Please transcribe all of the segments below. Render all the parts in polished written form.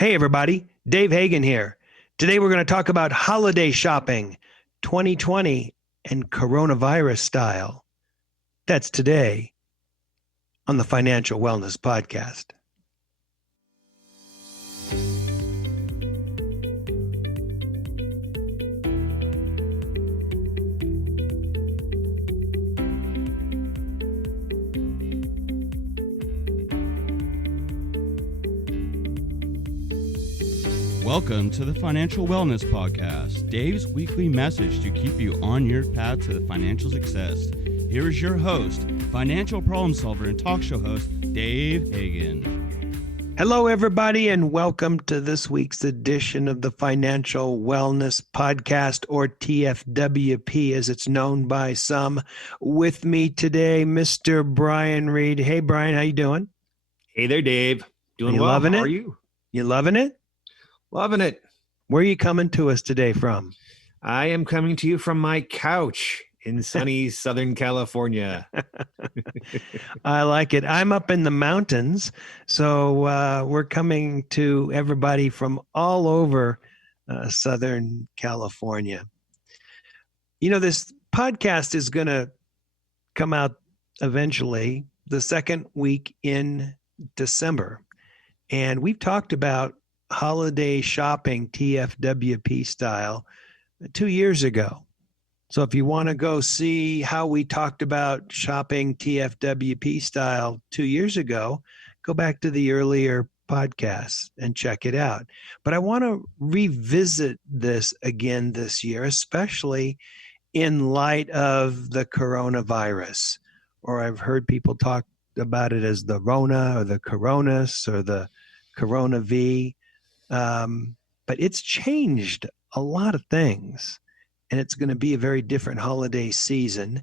Hey everybody, Dave Hagan here. Today we're going to talk about holiday shopping, 2020 and coronavirus style. That's today on the Financial Wellness Podcast. Welcome to the Financial Wellness Podcast, Dave's weekly message to keep you on your path to the financial success. Here is your host, financial problem solver and talk show host, Dave Hagan. Hello, everybody, and welcome to this week's edition of the Financial Wellness Podcast, or TFWP, as it's known by some. With me today, Mr. Brian Reed. Hey, Brian, how you doing? Hey there, Dave. Doing you well. Loving How it? are you? You loving it? Loving it. Where are you coming to us today from? I am coming to you from my couch in sunny Southern California. I like it. I'm up in the mountains, so we're coming to everybody from all over Southern California. You know, this podcast is going to come out eventually the second week in December. And we've talked about holiday shopping, TFWP style, 2 years ago. So if you want to go see how we talked about shopping TFWP style 2 years ago, go back to the earlier podcasts and check it out. But I want to revisit this again this year, especially in light of the coronavirus, or I've heard people talk about it as the Rona or the Coronas or the Corona V. But it's changed a lot of things, and it's going to be a very different holiday season.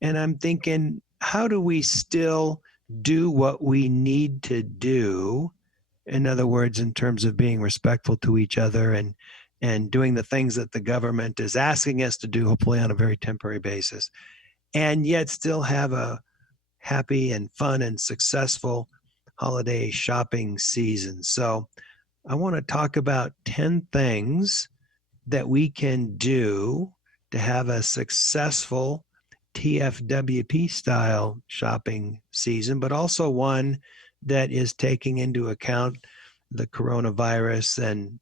And I'm thinking, how do we still do what we need to do? In other words, in terms of being respectful to each other and doing the things that the government is asking us to do, hopefully on a very temporary basis, and yet still have a happy and fun and successful holiday shopping season. So I want to talk about 10 things that we can do to have a successful TFWP style shopping season, but also one that is taking into account the coronavirus, and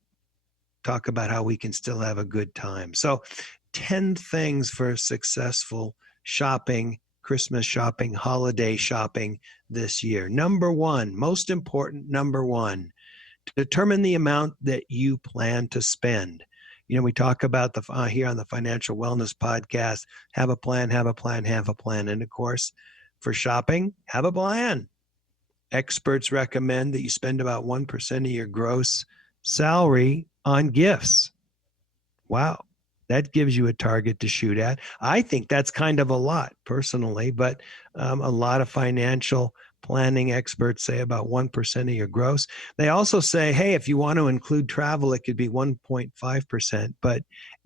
talk about how we can still have a good time. So 10 things for successful shopping, Christmas shopping, holiday shopping this year. Number one, most important, number one, determine the amount that you plan to spend. You know, we talk about here on the Financial Wellness Podcast, have a plan, have a plan, have a plan. And of course, for shopping, have a plan. Experts recommend that you spend about 1% of your gross salary on gifts. Wow. That gives you a target to shoot at. I think that's kind of a lot personally, but a lot of financial planning experts say about 1% of your gross. They also say, hey, if you want to include travel, it could be 1.5%. But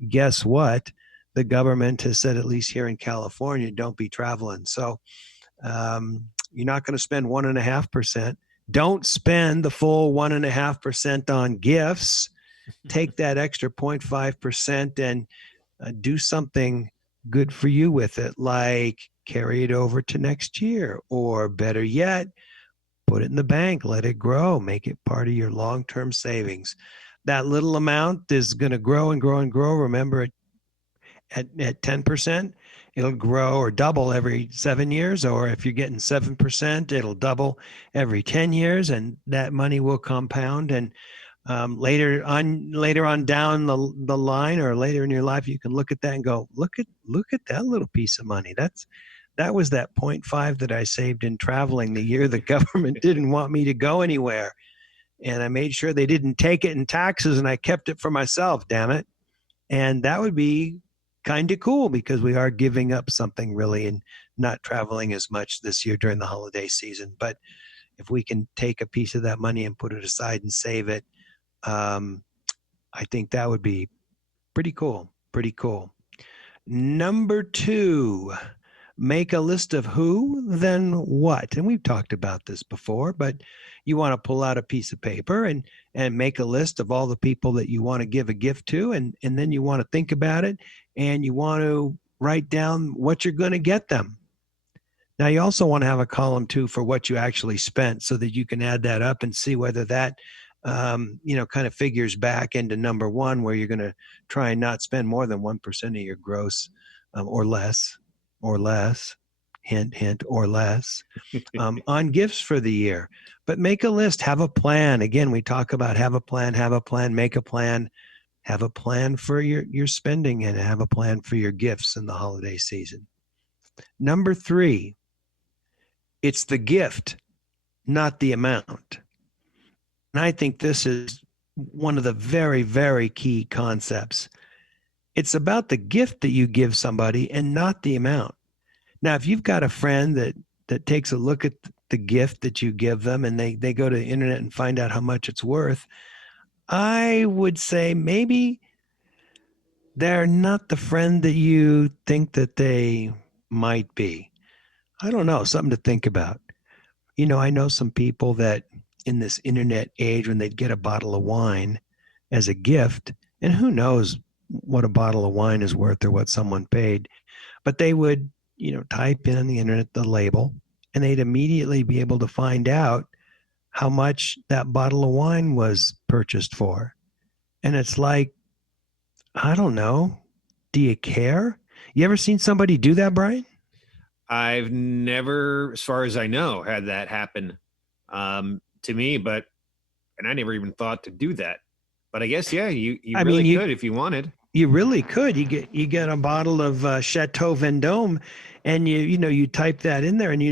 guess what? The government has said, at least here in California, don't be traveling. So you're not going to spend 1.5%. Don't spend the full 1.5% on gifts. Take that extra 0.5% and do something good for you with it, like carry it over to next year, or better yet, put it in the bank, let it grow, make it part of your long-term savings. That little amount is going to grow and grow and grow. Remember, at 10%, it'll grow or double every 7 years, or if you're getting 7%, it'll double every 10 years, and that money will compound. And later on down the line, or later in your life, you can look at that and go, look at that little piece of money. That was that 0.5 that I saved in traveling the year the government didn't want me to go anywhere. And I made sure they didn't take it in taxes, and I kept it for myself, damn it. And that would be kind of cool, because we are giving up something really and not traveling as much this year during the holiday season. But if we can take a piece of that money and put it aside and save it, I think that would be pretty cool. Number two, make a list of who, then what. And we've talked about this before, but you want to pull out a piece of paper and make a list of all the people that you want to give a gift to. And then you want to think about it, and you want to write down what you're going to get them. Now, you also want to have a column too for what you actually spent, so that you can add that up and see whether that, kind of figures back into number one, where you're going to try and not spend more than 1% of your gross, or less, hint, hint, or less, on gifts for the year. But make a list, have a plan. Again, we talk about have a plan, make a plan, have a plan for your spending, and have a plan for your gifts in the holiday season. Number 3, it's the gift, not the amount. And I think this is one of the very, very key concepts. It's about the gift that you give somebody and not the amount. Now, if you've got a friend that takes a look at the gift that you give them, and they go to the internet and find out how much it's worth, I would say maybe they're not the friend that you think that they might be. I don't know, something to think about. I know some people that in this internet age, when they'd get a bottle of wine as a gift, and who knows what a bottle of wine is worth or what someone paid, but they would, type in on the internet the label, and they'd immediately be able to find out how much that bottle of wine was purchased for. And it's like, I don't know. Do you care? You ever seen somebody do that, Brian? I've never, as far as I know, had that happen to me, and I never even thought to do that. But I guess, yeah, you really could if you wanted. You really could. You get a bottle of Chateau Vendôme, and you type that in there, and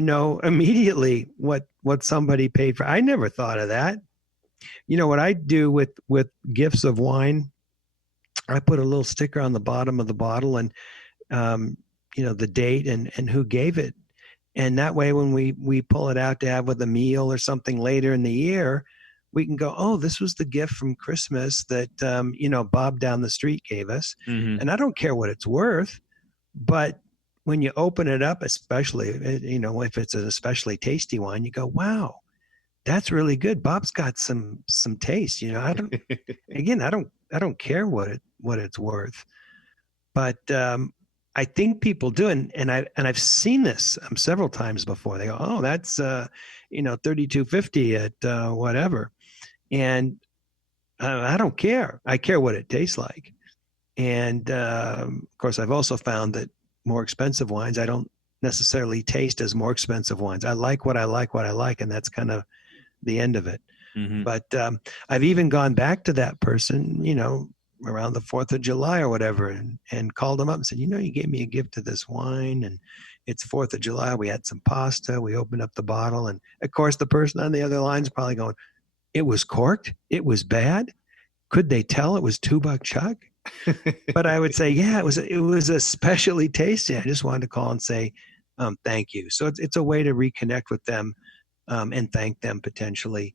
immediately what somebody paid for. I never thought of that. What I do with gifts of wine, I put a little sticker on the bottom of the bottle, and the date and who gave it. And that way, when we pull it out to have with a meal or something later in the year, we can go, oh, this was the gift from Christmas that, Bob down the street gave us. Mm-hmm. And I don't care what it's worth, but when you open it up, especially, if it's an especially tasty wine, you go, wow, that's really good. Bob's got some taste. I don't care what it's worth, but I think people do, and I've seen this several times before. They go, oh, that's $32.50 at whatever, and I don't care. I care what it tastes like, and of course, I've also found that more expensive wines I don't necessarily taste as more expensive wines. I like what I like, and that's kind of the end of it. Mm-hmm. But I've even gone back to that person, around the 4th of July or whatever, and called them up and said, you gave me a gift of this wine, and it's 4th of July. We had some pasta. We opened up the bottle. And of course, the person on the other line is probably going, it was corked. It was bad. Could they tell it was $2 chuck? But I would say, yeah, it was especially tasty. I just wanted to call and say, thank you. So it's a way to reconnect with them, and thank them potentially,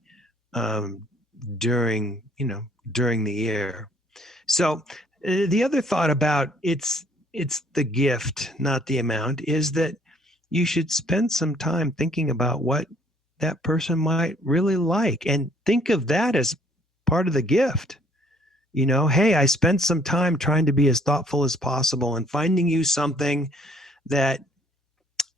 during the year. So the other thought about it's the gift, not the amount, is that you should spend some time thinking about what that person might really like, and think of that as part of the gift. Hey, I spent some time trying to be as thoughtful as possible and finding you something that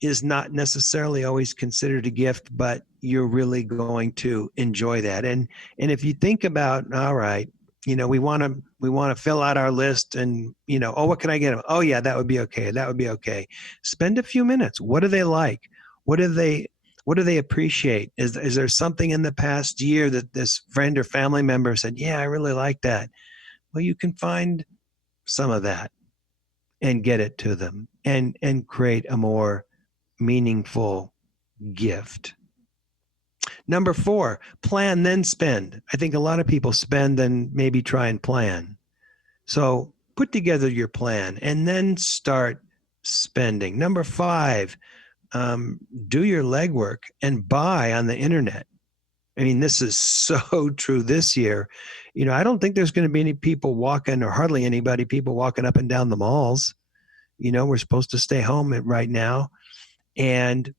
is not necessarily always considered a gift, but you're really going to enjoy that. And if you think about, all right, we want to fill out our list, and oh, what can I get them? Oh yeah, that would be okay. That would be okay. Spend a few minutes. What do they like? What do they appreciate? Is there something in the past year that this friend or family member said, yeah, I really like that? Well, you can find some of that and get it to them, and create a more meaningful gift. Number 4, plan, then spend. I think a lot of people spend, then maybe try and plan. So put together your plan and then start spending. Number 5, do your legwork and buy on the internet. I mean, this is so true this year. I don't think there's going to be any people walking, or hardly anybody, people walking up and down the malls. We're supposed to stay home right now. And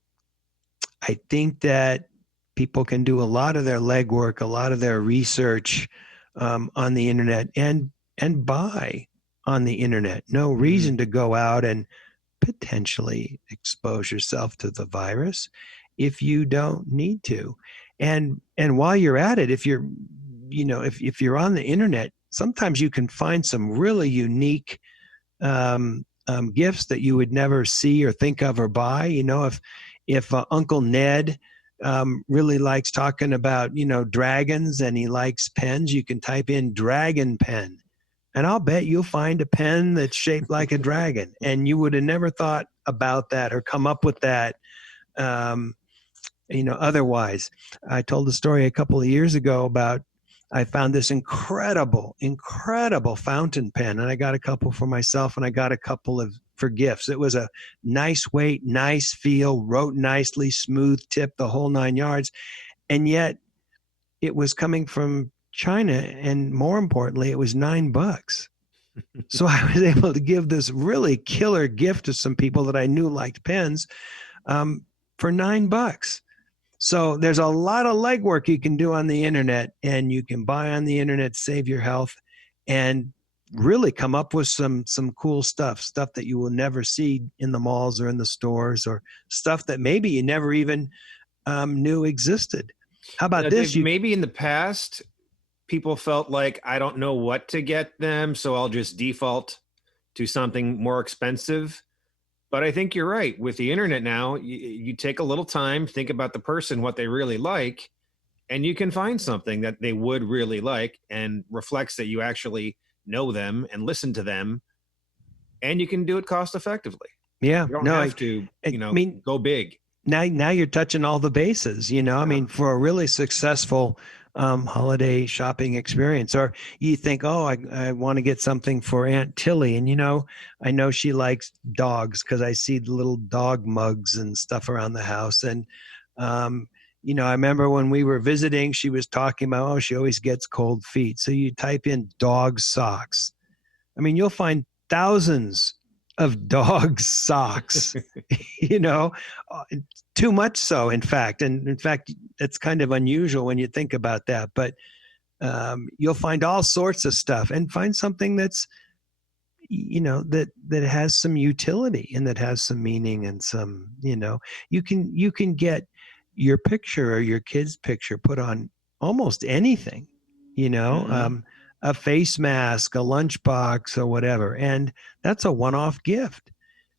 I think that people can do a lot of their legwork, a lot of their research on the internet and buy on the internet. No reason to go out and potentially expose yourself to the virus if you don't need to. And while you're at it, if you're, if you're on the internet, sometimes you can find some really unique gifts that you would never see or think of or buy. If Uncle Ned really likes talking about, dragons, and he likes pens, you can type in dragon pen. And I'll bet you'll find a pen that's shaped like a dragon. And you would have never thought about that or come up with that, otherwise. I told a story a couple of years ago about I found this incredible fountain pen. And I got a couple for myself, and I got a couple for gifts. It was a nice weight, nice feel, wrote nicely, smooth tip, the whole 9 yards. And yet it was coming from China, and more importantly, it was $9. So I was able to give this really killer gift to some people that I knew liked pens for $9. So there's a lot of legwork you can do on the internet, and you can buy on the internet, save your health, and really come up with some cool stuff that you will never see in the malls or in the stores, or stuff that maybe you never even knew existed. How about this? Dave, maybe in the past, people felt like, I don't know what to get them, so I'll just default to something more expensive. But I think you're right. With the internet now, you take a little time, think about the person, what they really like, and you can find something that they would really like and reflects that you actually know them and listen to them, and you can do it cost effectively. Yeah. You don't have to, go big. Now you're touching all the bases, I mean, for a really successful holiday shopping experience. Or you think, oh, I want to get something for Aunt Tilly. And, I know she likes dogs because I see the little dog mugs and stuff around the house. And, I remember when we were visiting, she was talking about, she always gets cold feet. So you type in dog socks. I mean, you'll find thousands of dog socks, too much so, in fact. And in fact, it's kind of unusual when you think about that, but you'll find all sorts of stuff, and find something that's, that has some utility and that has some meaning, and some, you can get your picture or your kid's picture put on almost anything, a face mask, a lunchbox, or whatever. And that's a one-off gift,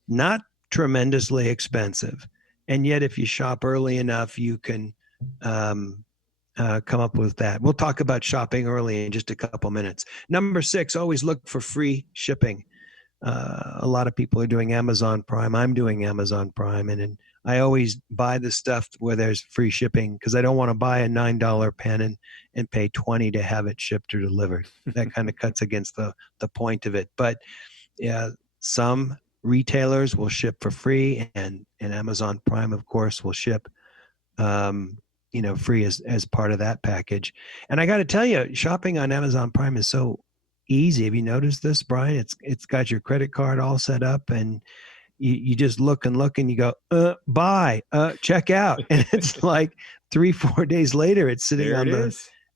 not tremendously expensive. And yet, if you shop early enough, you can come up with that. We'll talk about shopping early in just a couple minutes. Number 6, always look for free shipping. A lot of people are doing Amazon Prime. I'm doing Amazon Prime. And I always buy the stuff where there's free shipping, because I don't want to buy a $9 pen and pay $20 to have it shipped or delivered. That kind of cuts against the point of it. But yeah, some retailers will ship for free, and Amazon Prime, of course, will ship free as part of that package. And I got to tell you, shopping on Amazon Prime is so easy. Have you noticed this, Brian? It's got your credit card all set up, and you just look and you go, buy, check out. And it's like 3-4 days later, it's sitting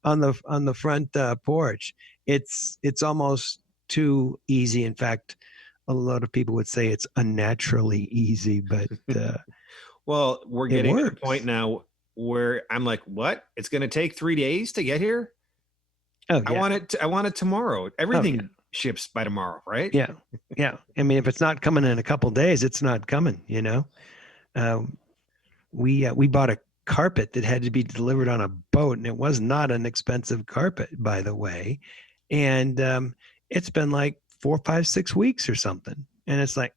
on the front porch. It's almost too easy. In fact, a lot of people would say it's unnaturally easy, but well, we're getting to the point now where I'm like, what? It's going to take 3 days to get here? Oh, yeah. I want it tomorrow. Everything ships by tomorrow, right? Yeah. Yeah. I mean, if it's not coming in a couple of days, it's not coming, we bought a carpet that had to be delivered on a boat, and it was not an expensive carpet, by the way. And it's been like 4, 5, 6 weeks or something. And it's like,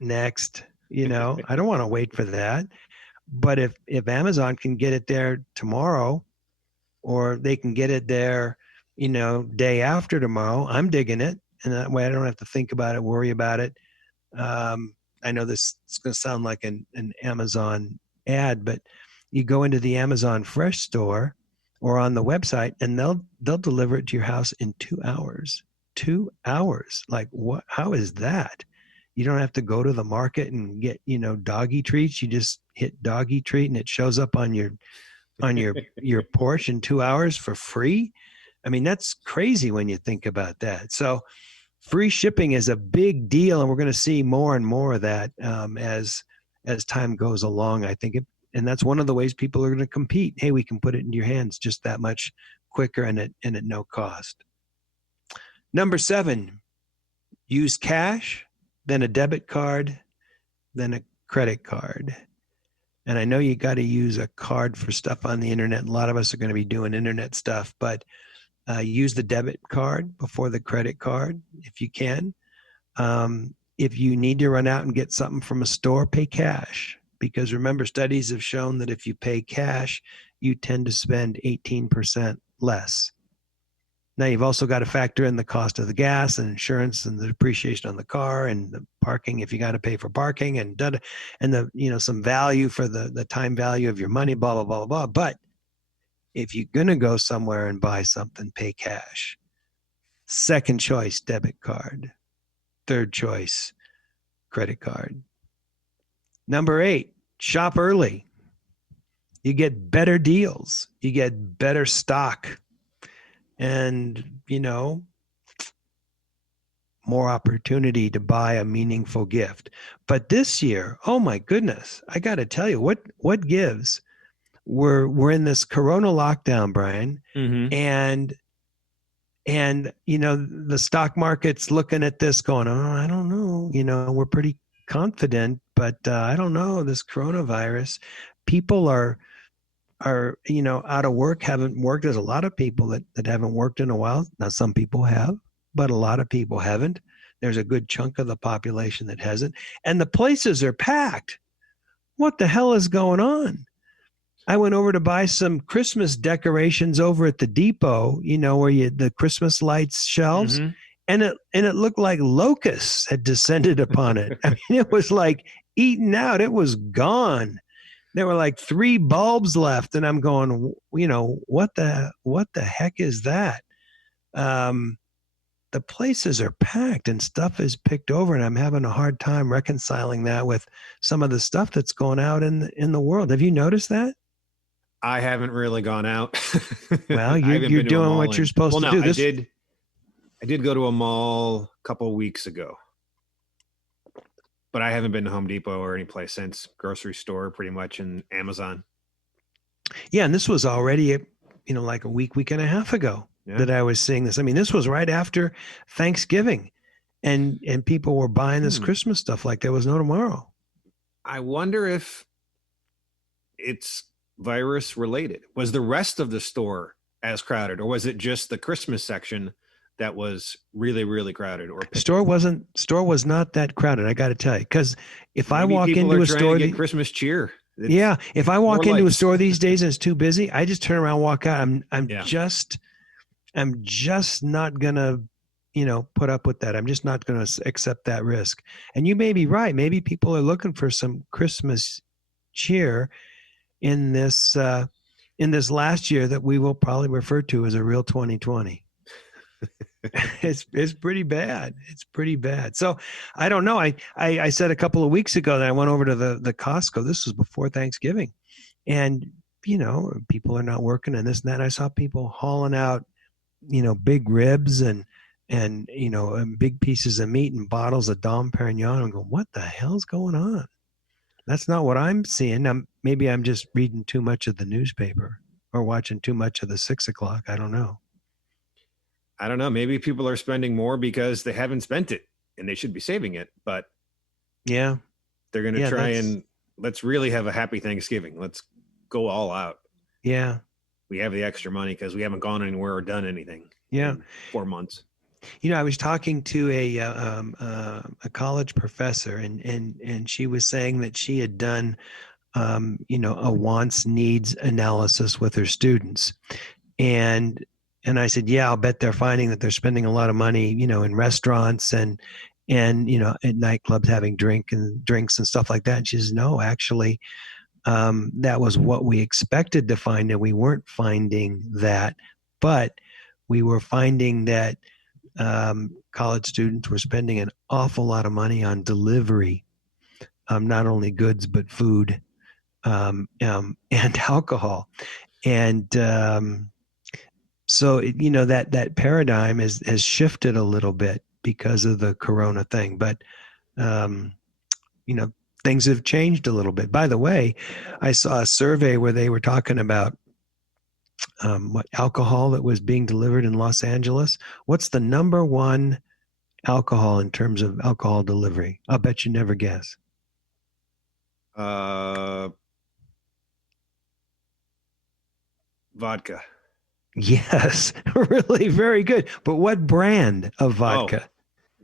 next, I don't want to wait for that. But if Amazon can get it there tomorrow, or they can get it there, day after tomorrow, I'm digging it. And that way I don't have to think about it, worry about it. I know this is going to sound like an Amazon ad, but you go into the Amazon Fresh store or on the website, and they'll deliver it to your house in 2 hours. 2 hours. Like, what? How is that? You don't have to go to the market and get, doggy treats. You just hit doggy treat and it shows up on your porch in 2 hours for free. I mean, that's crazy when you think about that. So free shipping is a big deal, and we're going to see more and more of that as time goes along, I think. And that's one of the ways people are going to compete. Hey, we can put it into your hands just that much quicker and at no cost. Number 7, use cash, then a debit card, then a credit card. And I know you got to use a card for stuff on the internet. A lot of us are going to be doing internet stuff, but use the debit card before the credit card if you can. If you need to run out and get something from a store, pay cash. Because remember, studies have shown that if you pay cash, you tend to spend 18% less. Now, you've also got to factor in the cost of the gas and insurance and the depreciation on the car and the parking if you got to pay for parking and the some value for the time value of your money, blah, blah, blah, blah. But if you're going to go somewhere and buy something, pay cash. Second choice, debit card. Third choice, credit card. Number 8, shop early. You get better deals. You get better stock. And, more opportunity to buy a meaningful gift. But this year, oh my goodness, I got to tell you, what gives? We're in this Corona lockdown, Brian, and the stock market's looking at this going, oh, I don't know, we're pretty confident, but I don't know, this coronavirus. People are out of work, haven't worked. There's a lot of people that haven't worked in a while. Now, some people have, but a lot of people haven't. There's a good chunk of the population that hasn't. And the places are packed. What the hell is going on? I went over to buy some Christmas decorations over at the depot, where the Christmas lights shelves, and it looked like locusts had descended upon it. I mean, it was like eaten out. It was gone. There were like 3 bulbs left, and I'm going, what the heck is that? The places are packed and stuff is picked over, and I'm having a hard time reconciling that with some of the stuff that's going out in the world. Have you noticed that? I haven't really gone out. Well, you're doing what you're supposed to do. I did go to a mall a couple of weeks ago, but I haven't been to Home Depot or any place since. Grocery store, pretty much, and Amazon. Yeah, and this was already, like a week and a half ago that I was seeing this. I mean, this was right after Thanksgiving, and people were buying this Christmas stuff like there was no tomorrow. I wonder if it's virus related. Was the rest of the store as crowded, or was it just the Christmas section that was really, really crowded? Or store was not that crowded, I got to tell you, because if I walk into a store, to get Christmas cheer. If I walk into a store these days and it's too busy, I just turn around, walk out. I'm just not gonna, put up with that. I'm just not gonna accept that risk. And you may be right. Maybe people are looking for some Christmas cheer in this last year that we will probably refer to as a real 2020. It's pretty bad. It's pretty bad. So I don't know. I said a couple of weeks ago that I went over to the Costco. This was before Thanksgiving, and people are not working and this and that. I saw people hauling out, big ribs and big pieces of meat and bottles of Dom Perignon. I'm going, what the hell's going on? That's not what I'm seeing. Maybe I'm just reading too much of the newspaper or watching too much of the 6 o'clock. I don't know. Maybe people are spending more because they haven't spent it and they should be saving it. But yeah, they're going to try and let's really have a happy Thanksgiving. Let's go all out. Yeah. We have the extra money because we haven't gone anywhere or done anything. Yeah. In 4 months. I was talking to a college professor and she was saying that she had done, a wants needs analysis with her students. And I said, yeah, I'll bet they're finding that they're spending a lot of money, in restaurants and at nightclubs having drinks and stuff like that. And she says, no, actually, that was what we expected to find. And we weren't finding that, but we were finding that college students were spending an awful lot of money on delivery, not only goods, but food, and alcohol. And so, that paradigm has shifted a little bit because of the Corona thing. But, things have changed a little bit. By the way, I saw a survey where they were talking about what alcohol that was being delivered in Los Angeles. What's the number one alcohol in terms of alcohol delivery? I'll bet you never guess. Vodka. Yes, really very good. But what brand of vodka?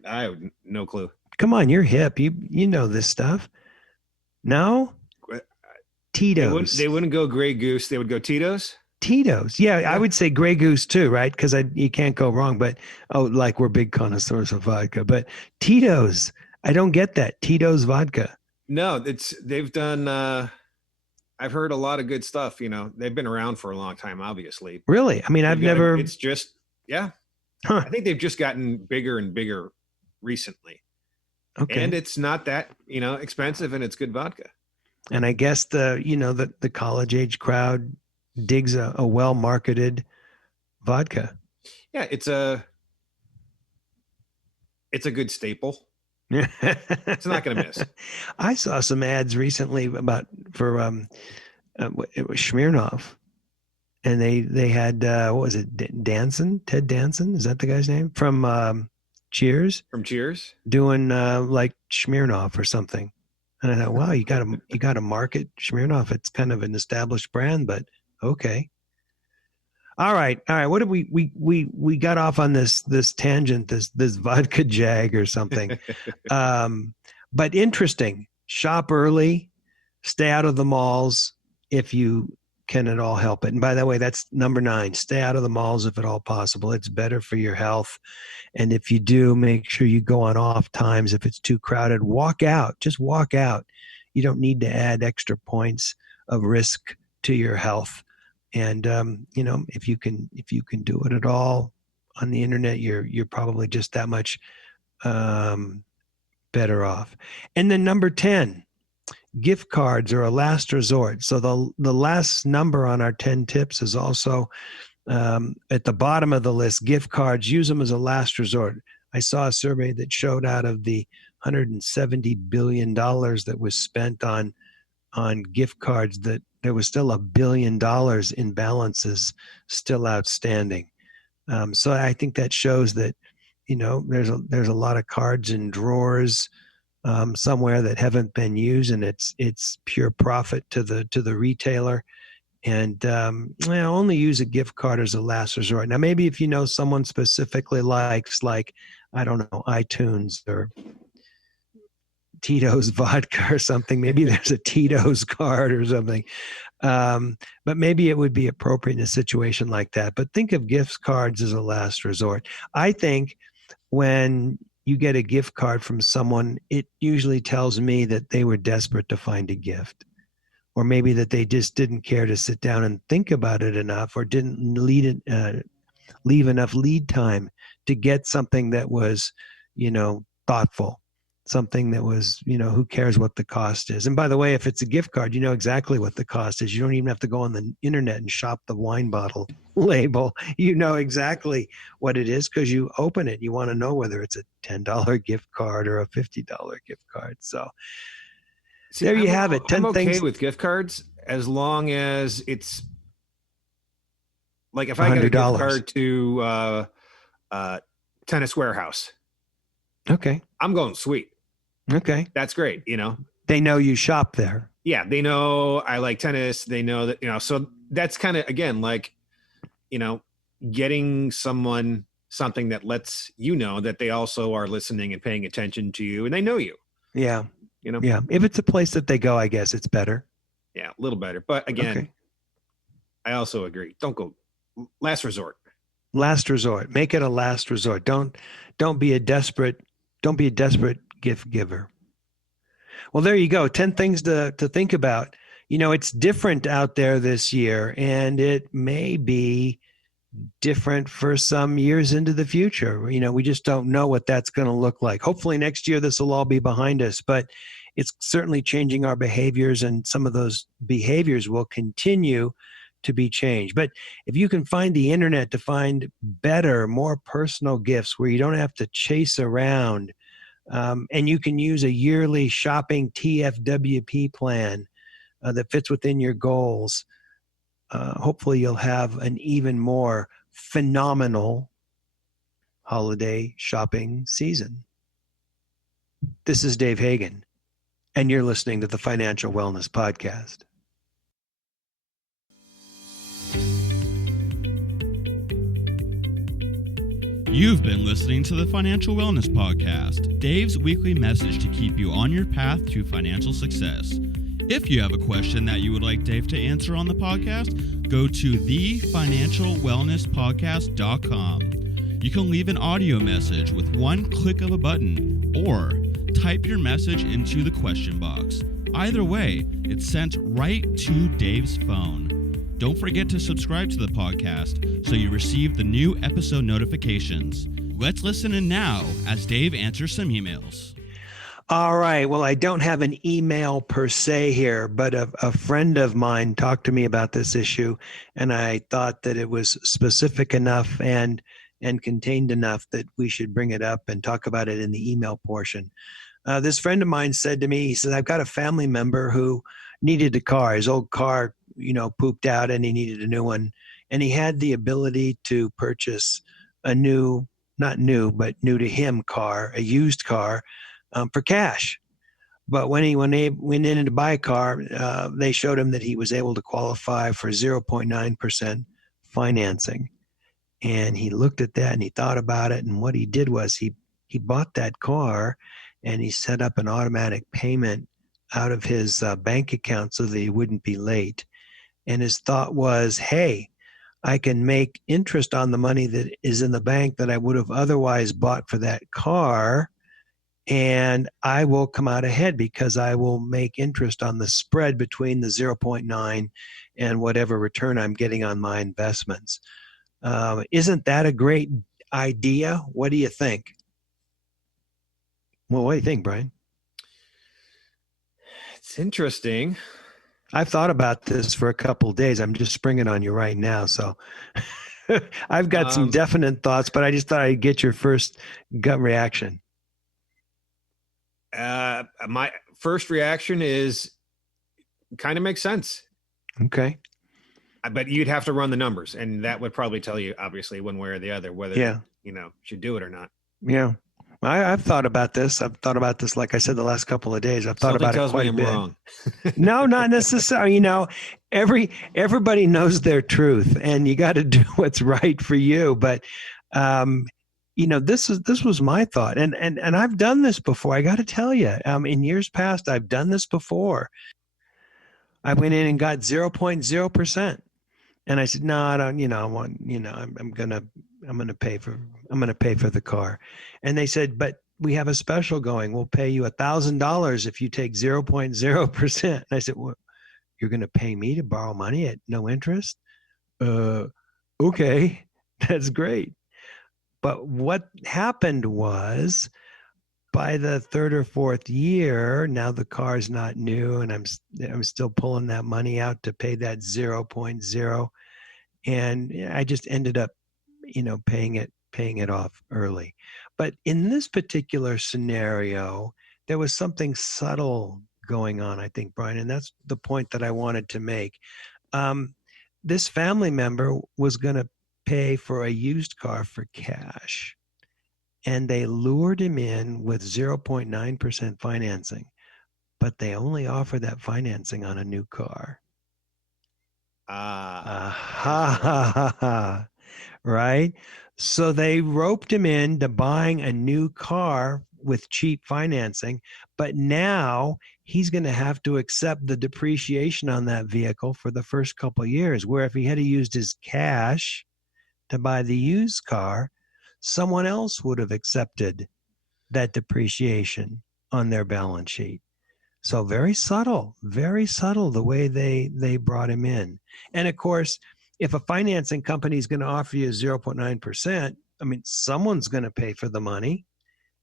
Oh, I have no clue. Come on, you're hip. You know this stuff. No? Tito's. They wouldn't go Grey Goose. They would go Tito's. Tito's. Yeah, I would say Grey Goose too, right? Because you can't go wrong. But like we're big connoisseurs of vodka. But Tito's, I don't get that. Tito's vodka. No, they've done. I've heard a lot of good stuff. They've been around for a long time, obviously. Really? I mean, I've never. It's just, yeah. Huh. I think they've just gotten bigger and bigger recently. Okay. And it's not that expensive, and it's good vodka. And I guess the college age crowd digs a well marketed vodka. Yeah, it's a good staple. It's not going to miss. I saw some ads recently for it was Smirnoff, and they had what was it, Danson? Ted Danson, is that the guy's name from Cheers? From Cheers, doing like Smirnoff or something. And I thought, wow, you got to market Smirnoff. It's kind of an established brand, but okay. All right. What did we got off on this tangent, this vodka jag or something. But interesting. Shop early, stay out of the malls if you can at all help it. And by the way, that's number 9. Stay out of the malls if at all possible. It's better for your health. And if you do, make sure you go on off times. If it's too crowded, walk out. Just walk out. You don't need to add extra points of risk to your health. And if you can do it at all on the internet, you're probably just that much better off. And then number 10, gift cards are a last resort. So the last number on our 10 tips is also at the bottom of the list. Gift cards, use them as a last resort. I saw a survey that showed out of the $170 billion that was spent on gift cards, that there was still $1 billion in balances still outstanding. So I think that shows that, there's a lot of cards in drawers somewhere that haven't been used, and it's pure profit to the retailer. And only use a gift card as a last resort. Now, maybe if someone specifically likes, like, I don't know, iTunes or Tito's vodka or something, maybe there's a Tito's card or something. But maybe it would be appropriate in a situation like that. But think of gift cards as a last resort. I think when you get a gift card from someone, it usually tells me that they were desperate to find a gift, or maybe that they just didn't care to sit down and think about it enough, or didn't leave enough lead time to get something that was, thoughtful, something that was, who cares what the cost is. And by the way, if it's a gift card, you know exactly what the cost is. You don't even have to go on the internet and shop the wine bottle label. You know exactly what it is because you open it. You want to know whether it's a $10 gift card or a $50 gift card. So there you have it. 10 I'm okay things with gift cards as long as it's like, if I get a gift card to Tennis Warehouse. Okay. I'm going sweet. Okay. That's great. They know you shop there. Yeah. They know I like tennis. They know that, so that's kind of, again, like, getting someone something that lets you know that they also are listening and paying attention to you, and they know you. Yeah. Yeah. If it's a place that they go, I guess it's better. Yeah. A little better. But again, I also agree. Don't go last resort. Last resort. Make it a last resort. Don't be a desperate gift giver. Well, there you go. 10 things to think about. It's different out there this year, and it may be different for some years into the future. You know, we just don't know what that's going to look like. Hopefully next year this will all be behind us, but it's certainly changing our behaviors, and some of those behaviors will continue to be changed. But if you can find the internet to find better, more personal gifts where you don't have to chase around, and you can use a yearly shopping TFWP plan that fits within your goals, hopefully you'll have an even more phenomenal holiday shopping season. This is Dave Hagan, and you're listening to the Financial Wellness Podcast. You've been listening to the Financial Wellness Podcast, Dave's weekly message to keep you on your path to financial success. If you have a question that you would like Dave to answer on the podcast, go to thefinancialwellnesspodcast.com. You can leave an audio message with one click of a button, or type your message into the question box. Either way, it's sent right to Dave's phone. Don't forget to subscribe to the podcast so you receive the new episode notifications. Let's listen in now as Dave answers some emails. All right. Well, I don't have an email per se here, but a friend of mine talked to me about this issue, and I thought that it was specific enough and contained enough that we should bring it up and talk about it in the email portion. This friend of mine said to me, he said, I've got a family member who needed a car. His old car, pooped out, and he needed a new one. And he had the ability to purchase a new, not new, but new to him car, a used car, for cash. But when he went in to buy a car, they showed him that he was able to qualify for 0.9% financing. And he looked at that and he thought about it. And what he did was he bought that car and he set up an automatic payment out of his bank account so that he wouldn't be late. And his thought was, hey, I can make interest on the money that is in the bank that I would have otherwise bought for that car. And I will come out ahead because I will make interest on the spread between the 0.9 and whatever return I'm getting on my investments. Isn't that a great idea? What do you think? Well, what do you think, Brian? It's interesting. I've thought about this for a couple of days. I'm just springing on you right now. So I've got some definite thoughts, but I just thought I'd get your first gut reaction. My first reaction is kind of makes sense. Okay. But you'd have to run the numbers, and that would probably tell you, obviously, one way or the other, whether should do it or not. Yeah. I've thought about this. I've thought about this, like I said, the last couple of days. I've thought about it quite a bit. Wrong. No, not necessarily. Everybody knows their truth, and you got to do what's right for you. But this was my thought, and I've done this before. I got to tell you, in years past, I've done this before. I went in and got 0.0%, and I said, no, I don't. I'm gonna pay for the car, and they said, but we have a special going. We'll pay you $1,000 if you take 0.0%. And I said, well, you're gonna pay me to borrow money at no interest? Okay, that's great. But what happened was, by the third or fourth year, now the car's not new, and I'm still pulling that money out to pay that 0.0, and I just ended up, paying it off early. But in this particular scenario, there was something subtle going on, I think, Brian, and that's the point that I wanted to make. This family member was going to pay for a used car for cash, and they lured him in with 0.9% financing, but they only offer that financing on a new car. Right? So they roped him into buying a new car with cheap financing, but now he's going to have to accept the depreciation on that vehicle for the first couple of years, where if he had used his cash to buy the used car, someone else would have accepted that depreciation on their balance sheet. So very subtle the way they brought him in. And of course, if a financing company is going to offer you 0.9%, I mean, someone's going to pay for the money.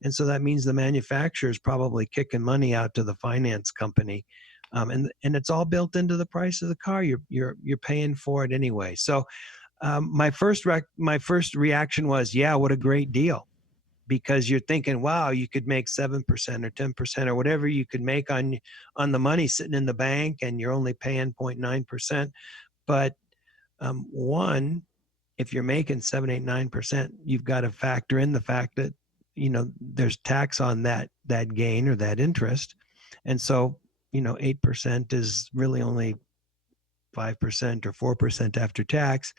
And so that means the manufacturer is probably kicking money out to the finance company. And it's all built into the price of the car. You're paying for it anyway. So my first reaction was, yeah, what a great deal. Because you're thinking, wow, you could make 7% or 10% or whatever you could make on the money sitting in the bank, and you're only paying 0.9%. But one, if you're making 7, 8, 9%, you've got to factor in the fact that, there's tax on that gain or that interest. And so, 8% is really only 5% or 4% after tax.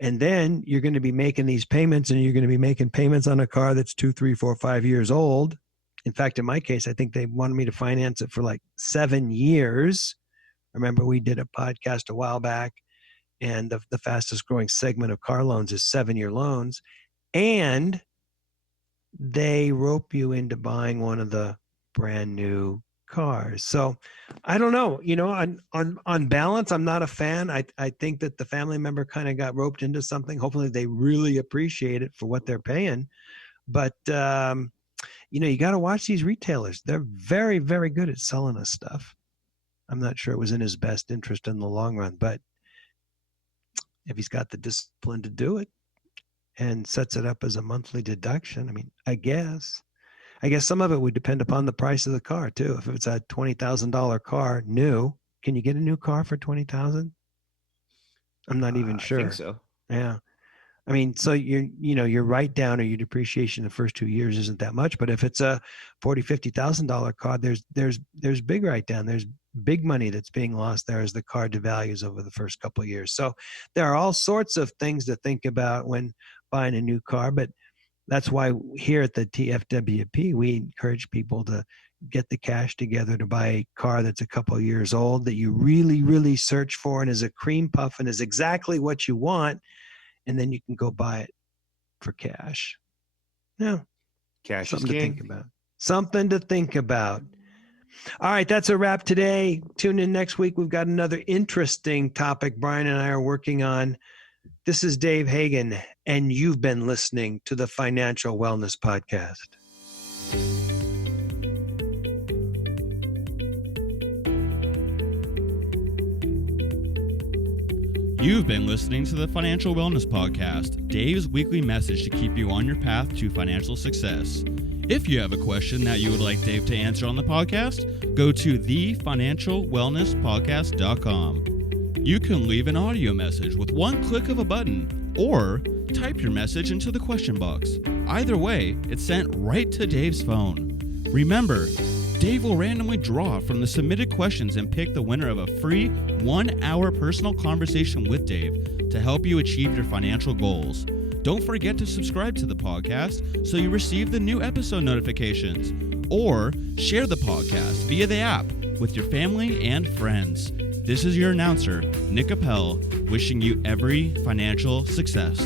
And then you're going to be making these payments, and you're going to be making payments on a car that's 2, 3, 4, 5 years old. In fact, in my case, I think they wanted me to finance it for like 7 years. Remember, we did a podcast a while back, and the fastest growing segment of car loans is 7-year loans. And they rope you into buying one of the brand new cars. So I don't know, on balance, I'm not a fan. I think that the family member kind of got roped into something. Hopefully they really appreciate it for what they're paying. But, you got to watch these retailers. They're very, very good at selling us stuff. I'm not sure it was in his best interest in the long run, but if he's got the discipline to do it and sets it up as a monthly deduction, I mean, I guess some of it would depend upon the price of the car too. If it's a $20,000 car new, can you get a new car for $20,000? I'm not even sure. I think so. Yeah. I mean, so your write down or your depreciation the first 2 years isn't that much, but if it's a $40,000, $50,000 car, there's big write down. There's big money that's being lost there as the car devalues over the first couple of years. So there are all sorts of things to think about when buying a new car, but that's why here at the TFWP, we encourage people to get the cash together to buy a car that's a couple of years old that you really, really search for and is a cream puff and is exactly what you want. And then you can go buy it for cash. Yeah. Cash something is king. to think about. Something to think about. All right, that's a wrap today. Tune in next week. We've got another interesting topic Brian and I are working on. This is Dave Hagan, and you've been listening to the Financial Wellness Podcast. You've been listening to the Financial Wellness Podcast, Dave's weekly message to keep you on your path to financial success. If you have a question that you would like Dave to answer on the podcast, go to thefinancialwellnesspodcast.com. You can leave an audio message with one click of a button, or type your message into the question box. Either way, it's sent right to Dave's phone. Remember, Dave will randomly draw from the submitted questions and pick the winner of a free 1-hour personal conversation with Dave to help you achieve your financial goals. Don't forget to subscribe to the podcast so you receive the new episode notifications, or share the podcast via the app with your family and friends. This is your announcer, Nick Appel, wishing you every financial success.